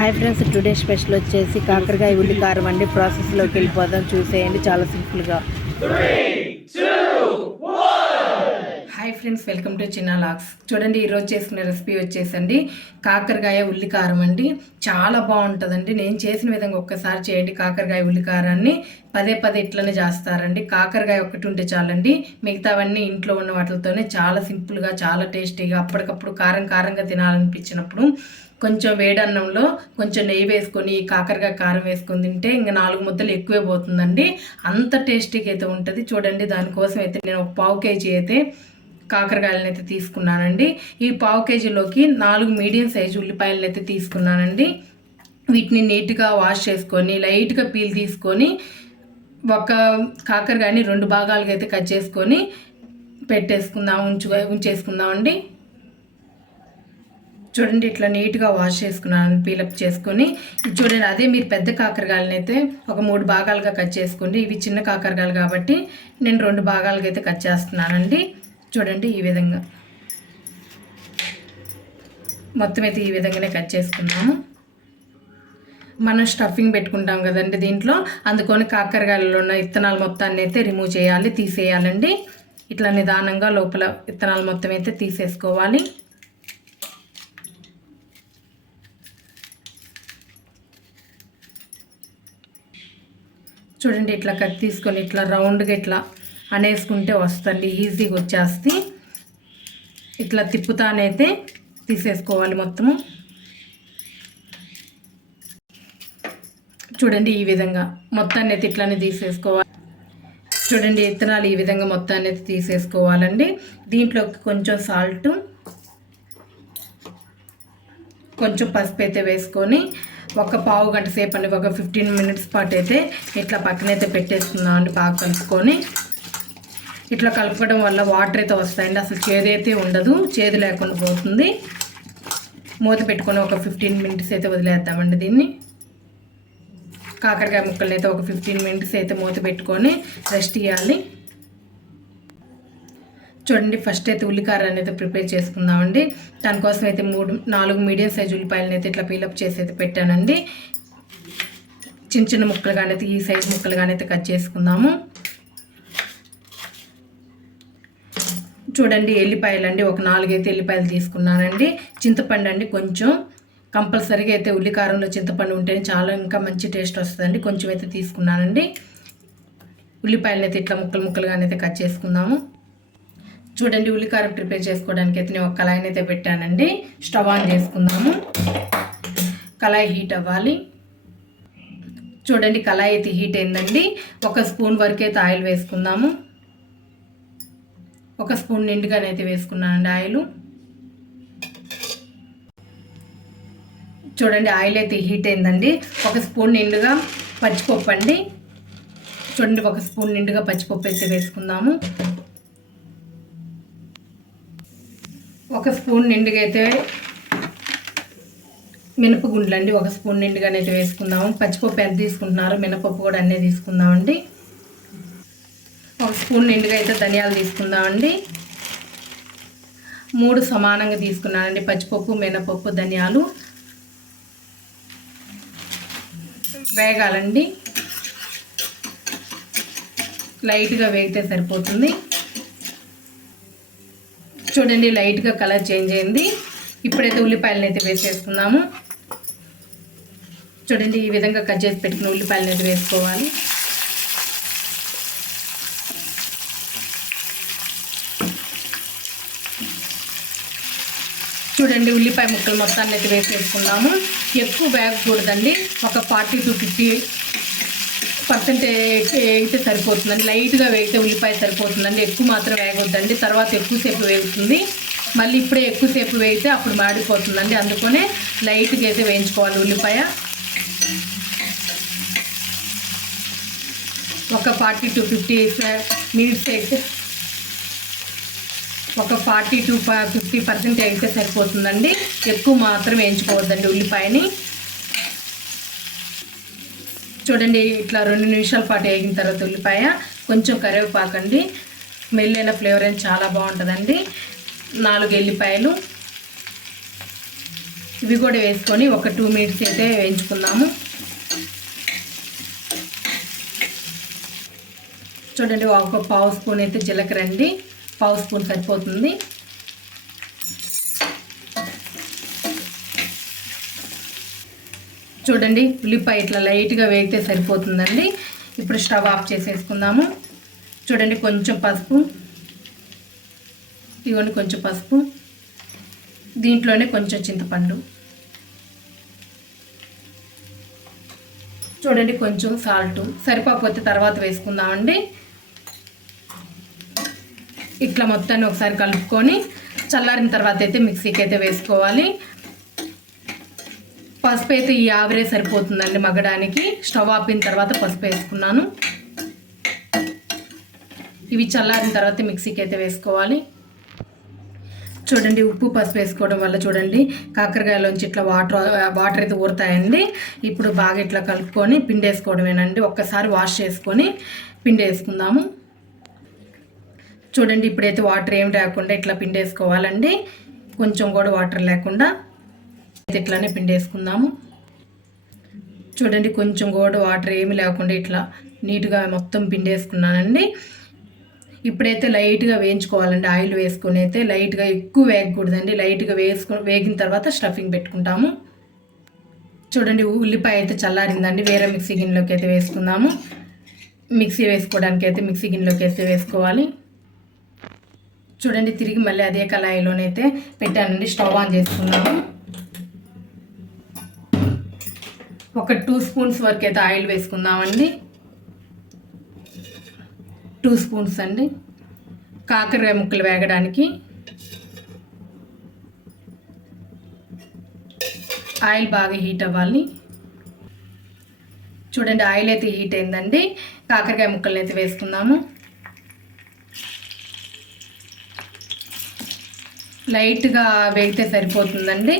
Hi friends today special వచ్చేసి కాకరకాయ ఉల్లి కారం అండి ప్రాసెస్లోకి వెళ్ళిపోదాం చూసేయండి. చాలా సింపుల్గా. ఫ్రెండ్స్ వెల్కమ్ టు చిన్న లాక్స్ చూడండి ఈరోజు చేసుకునే రెసిపీ వచ్చేసండి. కాకరకాయ ఉల్లి కారం అండి. చాలా బాగుంటుందండి. నేను చేసిన విధంగా ఒక్కసారి చేయండి కాకరకాయ ఉల్లి కారాన్ని పదే పదే ఇట్లనే చేస్తారండి. కాకరకాయ ఒక్కటి ఉంటే చాలండి. మిగతావన్నీ ఇంట్లో ఉన్న వాటితోనే చాలా సింపుల్గా చాలా టేస్టీగా అప్పటికప్పుడు కారం కారంగా తినాలనిపించినప్పుడు కొంచెం వేడన్నంలో కొంచెం నెయ్యి వేసుకొని కాకరకాయ కారం వేసుకొని తింటే ఇంకా నాలుగు ముద్దలు ఎక్కువే పోతుందండి. అంత టేస్టీగా అయితే ఉంటుంది. చూడండి దానికోసం అయితే నేను ఒక పావు కేజీ అయితే కాకరకాయలను అయితే తీసుకున్నానండి. ఈ పావు కేజీలోకి నాలుగు మీడియం సైజు ఉల్లిపాయలను అయితే తీసుకున్నానండి. వీటిని నీట్గా వాష్ చేసుకొని లైట్గా పీల్ తీసుకొని ఒక కాకరకాయని రెండు భాగాలుగా అయితే కట్ చేసుకొని పెట్టేసుకుందాం ఉంచు ఉంచేసుకుందామండి. చూడండి ఇట్లా నీట్గా వాష్ చేసుకున్నాను పీలప్ చేసుకొని. చూడండి అదే మీరు పెద్ద కాకరకాయలను అయితే ఒక మూడు భాగాలుగా కట్ చేసుకోండి. ఇవి చిన్న కాకరకాయలు కాబట్టి నేను రెండు భాగాలుగా అయితే కట్ చేస్తున్నానండి. చూడండి ఈ విధంగా. మొత్తం అయితే ఈ విధంగానే కట్ చేసుకున్నాము. మనం స్టఫింగ్ పెట్టుకుంటాం కదండి దీంట్లో. అందుకొని కాకరకాయలలో ఉన్న ఇత్తనాలు మొత్తాన్ని అయితే రిమూవ్ చేయాలి తీసేయాలండి. ఇట్లా నిదానంగా లోపల ఇత్తనాలు మొత్తం అయితే తీసేసుకోవాలి. చూడండి ఇట్లా కట్ తీసుకొని ఇట్లా రౌండ్గా ఇట్లా అనేసుకుంటే వస్తుంది ఈజీగా వచ్చేస్తే. ఇట్లా తిప్పుతానైతే తీసేసుకోవాలి మొత్తము. చూడండి ఈ విధంగా మొత్తాన్ని అయితే ఇట్లానే తీసేసుకోవాలి. చూడండి ఇత్తనాలు ఈ విధంగా మొత్తాన్ని అయితే తీసేసుకోవాలండి. దీంట్లోకి కొంచెం సాల్ట్ కొంచెం పసుపు అయితే వేసుకొని ఒక పావు గంట సేపు అండి ఒక ఫిఫ్టీన్ మినిట్స్ పాటు అయితే ఇట్లా పక్కనైతే పెట్టేస్తున్నాం అండి బాగా కలుపుకొని. ఇట్లా కలుపుకోవడం వల్ల వాటర్ అయితే వస్తాయండి. అసలు చేదైతే అయితే ఉండదు చేదు లేకుండా పోతుంది. మూత పెట్టుకొని ఒక ఫిఫ్టీన్ మినిట్స్ అయితే వదిలేద్దామండి దీన్ని. కాకరకాయ ముక్కల్ని అయితే ఒక ఫిఫ్టీన్ మినిట్స్ అయితే మూత పెట్టుకొని రెస్ట్ ఇవ్వాలి చూడండి ఫస్ట్ అయితే ఉల్లికారాన్ని అయితే ప్రిపేర్ చేసుకుందామండి. దానికోసం అయితే మూడు నాలుగు మీడియం సైజ్ ఉల్లిపాయలను అయితే ఇట్లా పీలప్ చేసి అయితే పెట్టానండి. చిన్న చిన్న ముక్కలుగానే అయితే ఈ సైజ్ ముక్కలుగానే అయితే కట్ చేసుకుందాము. చూడండి ఎల్లిపాయలు అండి ఒక నాలుగైతే ఎల్లిపాయలు తీసుకున్నానండి. చింతపండు అండి కొంచెం. కంపల్సరీగా అయితే ఉల్లికారంలో చింతపండు ఉంటేనే చాలా ఇంకా మంచి టేస్ట్ వస్తుందండి. కొంచెం అయితే తీసుకున్నానండి. ఉల్లిపాయలు అయితే ఇట్లా ముక్కలు ముక్కలుగానే అయితే కట్ చేసుకుందాము. చూడండి ఉల్లికారం ప్రిపేర్ చేసుకోవడానికి అయితే నేను ఒక కళాయిని అయితే పెట్టానండి. స్టవ్ ఆన్ చేసుకుందాము. కళాయి హీట్ అవ్వాలి. చూడండి కళాయి అయితే హీట్ అయిందండి. ఒక స్పూన్ వరకు అయితే ఆయిల్ వేసుకుందాము. ఒక స్పూన్ నిండుగానైతే వేసుకున్నానండి ఆయిల్. చూడండి ఆయిల్ అయితే హీట్ అయిందండి. ఒక స్పూన్ నిండుగా పచ్చిపప్పు అండి. చూడండి ఒక స్పూన్ నిండుగా పచ్చిపప్పు అయితే వేసుకుందాము. ఒక స్పూన్ నిండుగా అయితే మినపగుండ్లు అండి ఒక స్పూన్ నిండుగానైతే వేసుకుందాము. పచ్చిపప్పు ఎంత తీసుకుంటున్నారు మినపప్పు కూడా అన్నీ తీసుకుందామండి. ఒక స్పూన్ నిండుగా అయితే ధనియాలు తీసుకుందామండి. మూడు సమానంగా తీసుకున్నానండి. పచ్చిపప్పు మినపప్పు ధనియాలు. వేగాలండి. లైట్గా వేగితే సరిపోతుంది. చూడండి లైట్గా కలర్ చేంజ్ అయింది. ఇప్పుడైతే ఉల్లిపాయలను అయితే వేసేసుకుందాము. చూడండి ఈ విధంగా కట్ చేసి పెట్టుకుని ఉల్లిపాయలను అయితే వేసుకోవాలి. చూడండి ఉల్లిపాయ ముక్కలు మొత్తాన్ని అయితే వేసేసుకున్నాము ఎక్కువ వేగకూడదండి. ఒక ఫార్టీ టు ఫిఫ్టీ పర్సెంట్ వేగితే సరిపోతుందండి. లైట్గా వేగితే ఉల్లిపాయ సరిపోతుందండి. ఎక్కువ మాత్రం వేగొద్దండి. తర్వాత ఎక్కువసేపు వేగుతుంది. మళ్ళీ ఇప్పుడే ఎక్కువసేపు వేగితే అప్పుడు మాడిపోతుందండి. అందుకనే లైట్గా అయితే వేయించుకోవాలి ఉల్లిపాయ. ఒక ఫార్టీ టు ఫిఫ్టీ మినిట్స్ అయితే ఒక ఫార్టీ టు ఫిఫ్టీ పర్సెంట్ అయితే సరిపోతుందండి. ఎక్కువ మాత్రం వేయించుకోవద్దండి ఉల్లిపాయని. చూడండి ఇట్లా రెండు నిమిషాల పాటు వేగిన తర్వాత ఉల్లిపాయ. కొంచెం కరివేపాకండి. మెల్లైన ఫ్లేవర్ అని చాలా బాగుంటుందండి. నాలుగు ఎల్లిపాయలు. ఇవి కూడా వేసుకొని ఒక టూ మినిట్స్ అయితే వేయించుకుందాము. చూడండి ఒక పావు స్పూన్ అయితే జీలకర్ర అండి. పావు స్పూన్ సరిపోతుంది చూడండి ఉల్లిపాయ ఇట్లా లైట్గా వేగితే సరిపోతుందండి. ఇప్పుడు స్టవ్ ఆఫ్ చేసేసుకుందాము. చూడండి కొంచెం పసుపు. ఇదిగోండి కొంచెం పసుపు. దీంట్లోనే కొంచెం చింతపండు. చూడండి కొంచెం సాల్ట్ సరిపోకపోతే తర్వాత వేసుకుందామండి. ఇట్లా మొత్తాన్ని ఒకసారి కలుపుకొని చల్లారిన తర్వాత అయితే మిక్సీకి అయితే వేసుకోవాలి. పసుపు అయితే ఈ ఆవిరే సరిపోతుందండి మగ్గడానికి. స్టవ్ ఆపిన తర్వాత పసుపు వేసుకున్నాను. ఇవి చల్లారిన తర్వాత మిక్సీకి అయితే వేసుకోవాలి. చూడండి ఉప్పు పసుపు వేసుకోవడం వల్ల చూడండి కాకరకాయలోంచి ఇట్లా వాటర్ వాటర్ అయితే ఊరుతాయండి. ఇప్పుడు బాగా ఇట్లా కలుపుకొని పిండి వేసుకోవడమేనండి ఒక్కసారి వాష్ చేసుకొని పిండి వేసుకుందాము చూడండి ఇప్పుడైతే వాటర్ ఏం లేకుండా ఇట్లా పిండేసుకోవాలండి. కొంచెం కూడా వాటర్ లేకుండా అయితే ఇట్లానే పిండేసుకుందాము. చూడండి కొంచెం కూడా వాటర్ ఏమి లేకుండా ఇట్లా నీట్గా మొత్తం పిండేసుకున్నానండి. ఇప్పుడైతే లైట్గా వేయించుకోవాలండి ఆయిల్ వేసుకొని అయితే లైట్గా ఎక్కువ వేగకూడదండి లైట్గా వేసుకు వేగిన తర్వాత స్టఫింగ్ పెట్టుకుంటాము. చూడండి ఉల్లిపాయ అయితే చల్లారిందండి. వేరే మిక్సీ గిన్నెలోకి అయితే వేసుకుందాము. మిక్సీ వేసుకోవడానికి అయితే మిక్సీ గిన్నెలోకి అయితే వేసుకోవాలి. చూడండి తిరిగి మళ్ళీ అదే కళాయిలోనైతే పెట్టానండి స్టవ్ ఆన్ చేసుకున్నాము ఒక టూ స్పూన్స్ వరకు అయితే ఆయిల్ వేసుకుందామండి. టూ స్పూన్స్ అండి. కాకరకాయ ముక్కలు వేగడానికి ఆయిల్ బాగా హీట్ అవ్వాలి. చూడండి ఆయిల్ అయితే హీట్ అయిందండి. కాకరకాయ ముక్కలు అయితే వేసుకుందాము. లైట్గా వేగితే సరిపోతుందండి.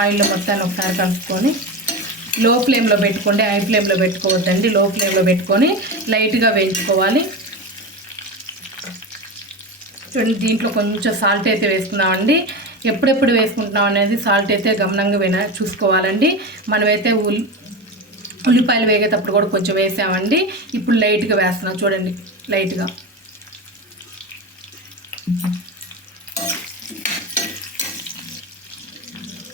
ఆయిల్లో మొత్తాన్ని ఒకసారి కలుపుకొని లో ఫ్లేమ్లో పెట్టుకోండి. హై ఫ్లేమ్లో పెట్టుకోవద్దండి. లో ఫ్లేమ్లో పెట్టుకొని లైట్గా వేయించుకోవాలి. చూడండి దీంట్లో కొంచెం సాల్ట్ అయితే వేసుకున్నామండి ఎప్పుడెప్పుడు వేసుకుంటున్నాం అనేది సాల్ట్ అయితే గమనంగా విన చూసుకోవాలండి. మనమైతే ఉల్లి ఉల్లిపాయలు వేగేటప్పుడు కూడా కొంచెం వేసామండి. ఇప్పుడు లైట్గా వేస్తున్నాం. చూడండి లైట్గా.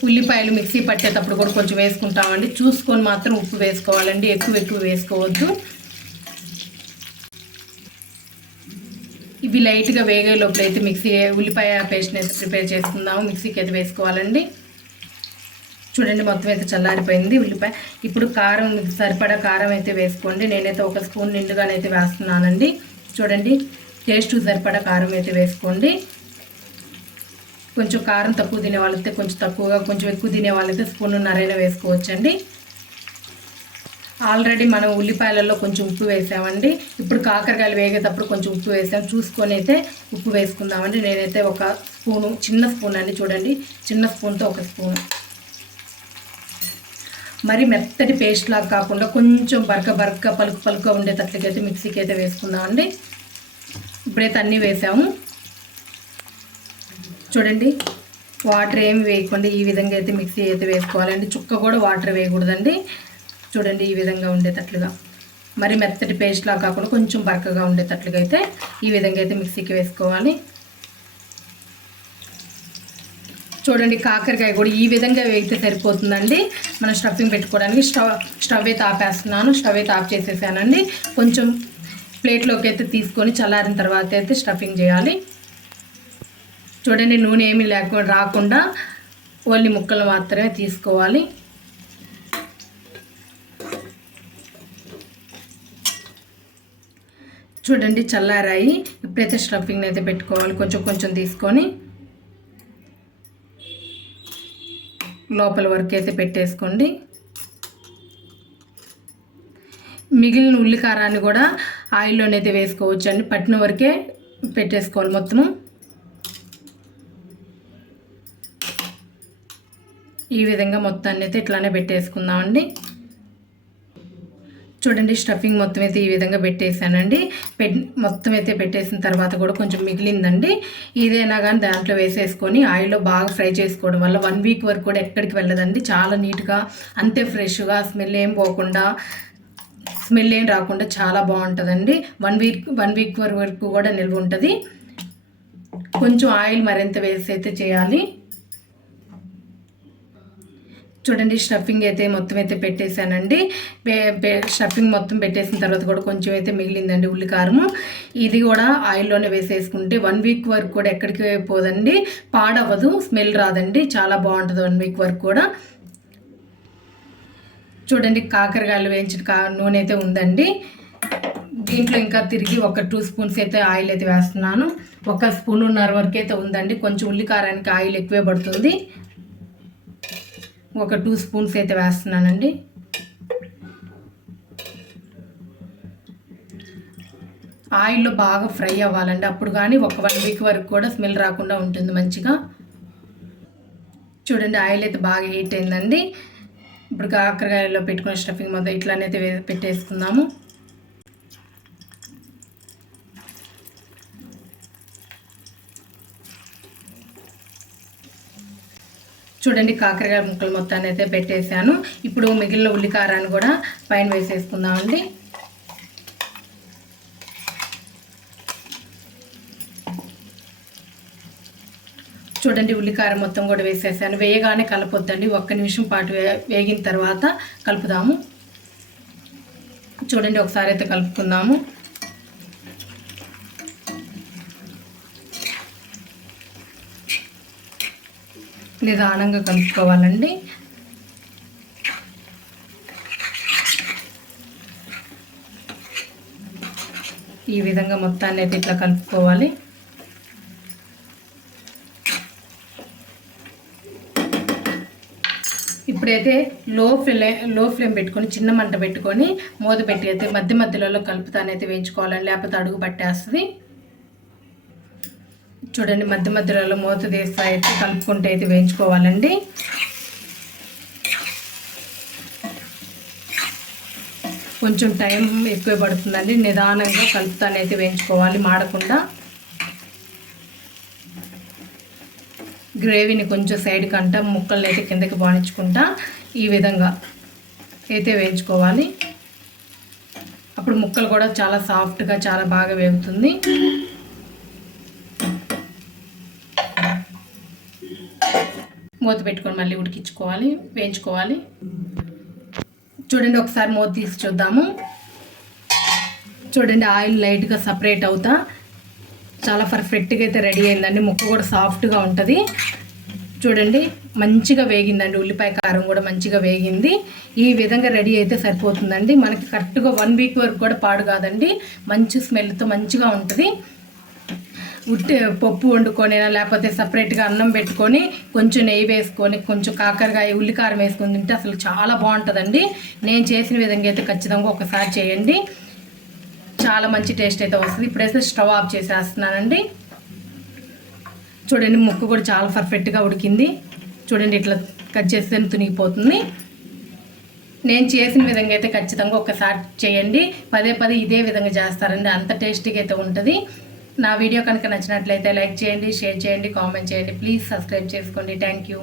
ఉల్లిపాయలు మిక్సీ పట్టేటప్పుడు కూడా కొంచెం వేసుకుంటామండి. చూసుకొని మాత్రం ఉప్పు వేసుకోవాలండి. ఎక్కువ ఎక్కువ వేసుకోవద్దు. ఇవి లైట్గా వేగే లోపల అయితే మిక్సీ ఉల్లిపాయ పేస్ట్ని అయితే ప్రిపేర్ చేసుకుందాము. మిక్సీకి అయితే వేసుకోవాలండి. చూడండి మొత్తం అయితే చల్లారిపోయింది ఉల్లిపాయ. ఇప్పుడు కారం సరిపడా కారం అయితే వేసుకోండి. నేనైతే ఒక స్పూన్ నిండుగానైతే వేస్తున్నానండి. చూడండి. టేస్ట్ సరిపడా కారం అయితే వేసుకోండి. కొంచెం కారం తక్కువ తినే వాళ్ళైతే కొంచెం తక్కువగా కొంచెం ఎక్కువ తినే వాళ్ళైతే స్పూన్నరైనా వేసుకోవచ్చండి. ఆల్రెడీ మనం ఉల్లిపాయలలో కొంచెం ఉప్పు వేసామండి. ఇప్పుడు కాకరకాయలు వేగేటప్పుడు కొంచెం ఉప్పు వేసాం. చూసుకొని అయితే ఉప్పు వేసుకుందామండి. నేనైతే ఒక స్పూను చిన్న స్పూన్ అండి చూడండి. చిన్న స్పూన్తో ఒక స్పూను. మరి మెత్తటి పేస్ట్ లాగా కాకుండా కొంచెం బరక బరక పలుకు పలుక ఉండేటట్లకైతే మిక్సీకి అయితే వేసుకుందామండి. ఇప్పుడైతే అన్నీ వేసాము. చూడండి వాటర్ ఏమి వేయకుండా ఈ విధంగా అయితే మిక్సీ అయితే వేసుకోవాలండి. చుక్క కూడా వాటర్ వేయకూడదండి. చూడండి ఈ విధంగా ఉండేటట్లుగా. మరి మెత్తటి పేస్ట్లా కాకుండా కొంచెం బరకగా ఉండేటట్లుగా అయితే ఈ విధంగా అయితే మిక్సీకి వేసుకోవాలి. చూడండి కాకరకాయ కూడా ఈ విధంగా వేగితే సరిపోతుందండి. మనం స్టఫింగ్ పెట్టుకోవడానికి స్టవ్ స్టవ్ అయితే ఆపేస్తున్నాను. స్టవ్ అయితే ఆఫ్ చేసేసానండి. కొంచెం ప్లేట్లోకి అయితే తీసుకొని చల్లారిన తర్వాత అయితే స్టఫింగ్ చేయాలి. చూడండి నూనె ఏమీ లేకుండా రాకుండా ఓన్లీ ముక్కలు మాత్రమే తీసుకోవాలి. చూడండి చల్లారాయి. ఇప్పుడైతే స్టఫింగ్ అయితే పెట్టుకోవాలి. కొంచెం కొంచెం తీసుకొని లోపల వరకు అయితే పెట్టేసుకోండి. మిగిలిన ఉల్లికారాన్ని కూడా ఆయిల్లోనైతే వేసుకోవచ్చు అండి పట్టిన వరకే పెట్టేసుకోవాలి మొత్తము. ఈ విధంగా మొత్తాన్ని అయితే ఇట్లానే పెట్టేసుకుందామండి. చూడండి స్టఫింగ్ మొత్తం అయితే ఈ విధంగా పెట్టేశానండి. పెట్ మొత్తం అయితే పెట్టేసిన తర్వాత కూడా కొంచెం మిగిలిందండి. ఇదైనా కానీ దాంట్లో వేసేసుకొని ఆయిల్లో బాగా ఫ్రై చేసుకోవడం వల్ల వన్ వీక్ వరకు కూడా ఎక్కడికి వెళ్ళదండి. చాలా నీట్గా అంతే ఫ్రెష్గా స్మెల్ ఏం పోకుండా స్మెల్ ఏం రాకుండా చాలా బాగుంటుందండి. వన్ వీక్ వన్ వీక్ వరకు కూడా నిల్వ ఉంటుంది. కొంచెం ఆయిల్ మరింత వేసి అయితే చేయాలి. చూడండి స్టఫింగ్ అయితే మొత్తం అయితే పెట్టేశానండి. స్టఫింగ్ మొత్తం పెట్టేసిన తర్వాత కూడా కొంచెం అయితే మిగిలిందండి ఉల్లికారము. ఇది కూడా ఆయిల్లోనే వేసేసుకుంటే వన్ వీక్ వరకు కూడా ఎక్కడికి పోదండి. పాడవదు స్మెల్ రాదండి. చాలా బాగుంటుంది వన్ వీక్ వరకు కూడా. చూడండి కాకరకాయలు వేయించిన కా నూనె అయితే ఉందండి. దీంట్లో ఇంకా తిరిగి ఒక టూ స్పూన్స్ అయితే ఆయిల్ అయితే వేస్తున్నాను. ఒక స్పూన్ ఉన్నర వరకు అయితే ఉందండి. కొంచెం ఉల్లికారానికి ఆయిల్ ఎక్కువే పడుతుంది. ఒక టూ స్పూన్స్ అయితే వేస్తున్నానండి. ఆయిల్లో బాగా ఫ్రై అవ్వాలండి. అప్పుడు కానీ ఒక వన్ వీక్ వరకు కూడా స్మెల్ రాకుండా ఉంటుంది మంచిగా. చూడండి ఆయిల్ అయితే బాగా హీట్ అయిందండి. ఇప్పుడు కాకరకాయలో పెట్టుకునే స్టఫింగ్ మొత్తం ఇట్లానైతే పెట్టేసుకుందాము. చూడండి కాకరకాయ ముక్కలు మొత్తాన్ని అయితే పెట్టేశాను. ఇప్పుడు మిగిలిన ఉల్లికారాన్ని కూడా పైన వేసేసుకుందామండి. చూడండి ఉల్లికారం మొత్తం కూడా వేసేసాను. వేయగానే కలపొద్దండి. ఒక్క నిమిషం పాటు వేగిన తర్వాత కలుపుదాము. చూడండి ఒకసారి అయితే కలుపుకుందాము. నిదానంగా కలుపుకోవాలండి. ఈ విధంగా మొత్తాన్ని అయితే ఇట్లా కలుపుకోవాలి. ఇప్పుడైతే లో ఫ్లేమ్లో ఫ్లేమ్ పెట్టుకొని చిన్న మంట పెట్టుకొని మూత పెట్టి అయితే మధ్య మధ్యలో కలుపుతానైతే వేయించుకోవాలని లేకపోతే అడుగు పట్టేస్తుంది. చూడండి మధ్య మధ్యలో మూత తీస్తా అయితే కలుపుకుంటే అయితే వేయించుకోవాలండి. కొంచెం టైం ఎక్కువ పడుతుందండి. నిదానంగా కలుపుతానైతే వేయించుకోవాలి మాడకుండా. గ్రేవీని కొంచెం సైడ్ కంట ముక్కల్ని అయితే కిందకి బాణించుకుంటా ఈ విధంగా అయితే వేయించుకోవాలి. అప్పుడు ముక్కలు కూడా చాలా సాఫ్ట్గా చాలా బాగా వేగుతుంది. మూత పెట్టుకొని మళ్ళీ ఉడికించుకోవాలి వేయించుకోవాలి. చూడండి ఒకసారి మూత తీసి చూద్దాము. చూడండి ఆయిల్ లైట్గా సపరేట్ అవుతా. చాలా పర్ఫెక్ట్గా అయితే రెడీ అయిందండి. ముక్క కూడా సాఫ్ట్గా ఉంటుంది. చూడండి మంచిగా వేగిందండి. ఉల్లిపాయ కారం కూడా మంచిగా వేగింది. ఈ విధంగా రెడీ అయితే సరిపోతుందండి. మనకి కరెక్ట్గా వన్ వీక్ వరకు కూడా పాడు కాదండి. మంచి స్మెల్తో మంచిగా ఉంటుంది. ఉట్టి పప్పు వండుకొని లేకపోతే సపరేట్గా అన్నం పెట్టుకొని కొంచెం నెయ్యి వేసుకొని కొంచెం కాకరకాయ ఉల్లికారం వేసుకొని తింటే అసలు చాలా బాగుంటుందండి. నేను చేసిన విధంగా అయితే ఖచ్చితంగా ఒకసారి చేయండి. చాలా మంచి టేస్ట్ అయితే వస్తుంది. ఇప్పుడైతే స్టవ్ ఆఫ్ చేసేస్తున్నానండి. చూడండి ముక్క కూడా చాలా పర్ఫెక్ట్గా ఉడికింది. చూడండి ఇట్లా కట్ చేస్తే తునిగిపోతుంది. నేను చేసిన విధంగా అయితే ఖచ్చితంగా ఒకసారి చేయండి. పదే పదే ఇదే విధంగా చేస్తారండి. అంత టేస్టీగా అయితే ఉంటుంది. నా వీడియో కనుక నచ్చినట్లయితే లైక్ చేయండి షేర్ చేయండి కామెంట్ చేయండి. ప్లీజ్ సబ్స్క్రైబ్ చేసుకోండి. Thank you.